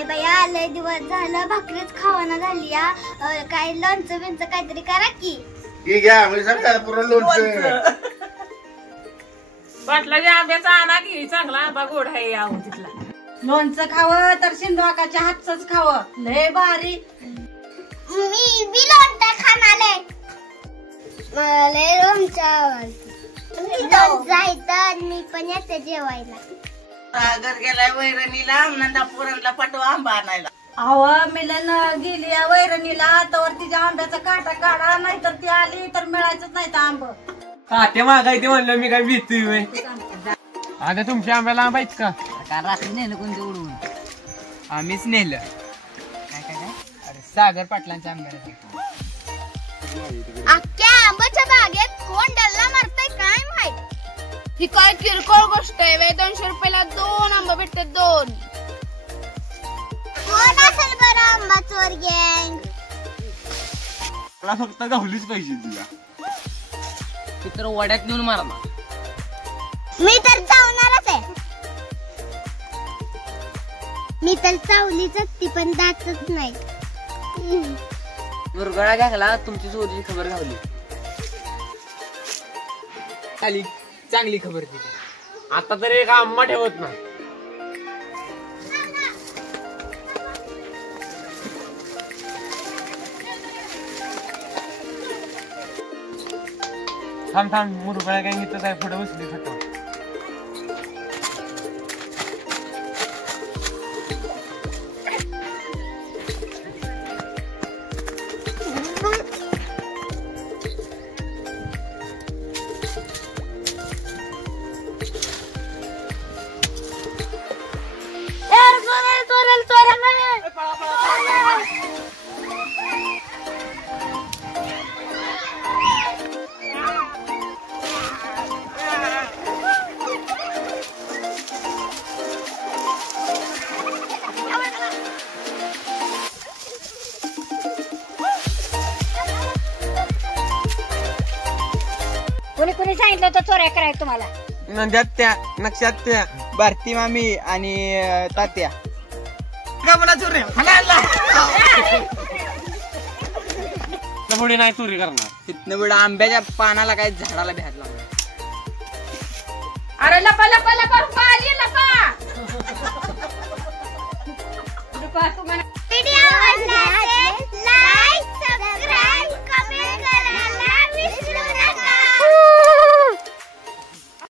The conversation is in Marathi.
काय बाया लय दिवस झालं भाकरीच खावाना झाली या काय लोणचं बिंचं काहीतरी करा की घ्या म्हणजे सरकार पुरं लोणचं पाटलाच्या आंब्याचा आणा की चांगला आंबा गोड आहे यावं तिथला लोणचं खावं तर शिंदवाकाच्या हातच खावं लय भारी मी बी लोणचं खाणारे मला लय लोणचं आवडतं मी पण येते जेवायला सागर गेलाय वैरणीला नंदापुरांना पाठवा आंबा आणायला अव मिलन गेली या वैरणीला तर तिच्या आंब्याचा काटा काढा नाहीतर ती आली तर मिळायचंच नाही तर आंब ते मागायचे म्हणलं मी काय भीतोय आता तुमच्या आंब्याला आंबा आहेत का रात्री नेलं कोणते उडवून आम्हीच नेलं काय काय काय अरे सागर पाटलांच्या आंब्याला अख्ख्या आंब्याच्या बागेत कोण डल्ला मारतय काय माहित ही काय किरकोळ गोष्ट आहे 200 रुपयाला 2 आंबा भेटतात 2 कोण असेल बरं आंबा चोर गँग मला फक्त गावलीच पाहिजे तुला ती तर वड्यात नेऊन मारणार मी तर चावणारच आहे मी तर चावलीच ती पण दातच नाही मुरगळा घागला तुमची चोरीची खबर घावली खाली चांगली खबर दिली आता तर एक आंबा ठेवत नाही थांब थांब मुरगळा काय घेतच आहे पुढे बसली खटव कोणी कोणी सांगितलं होतं चोऱ्या करायला तुम्हाला नंद्यात त्या नक्षात त्या भारती मामी आणि तात्या पुढे नाही चोरी करणार तिथनं पुढे आंब्याच्या पानाला काय झाडाला भ्यात लागला अरे लपा लपा लपा रुपा आली लपा रुपा तुम्हाला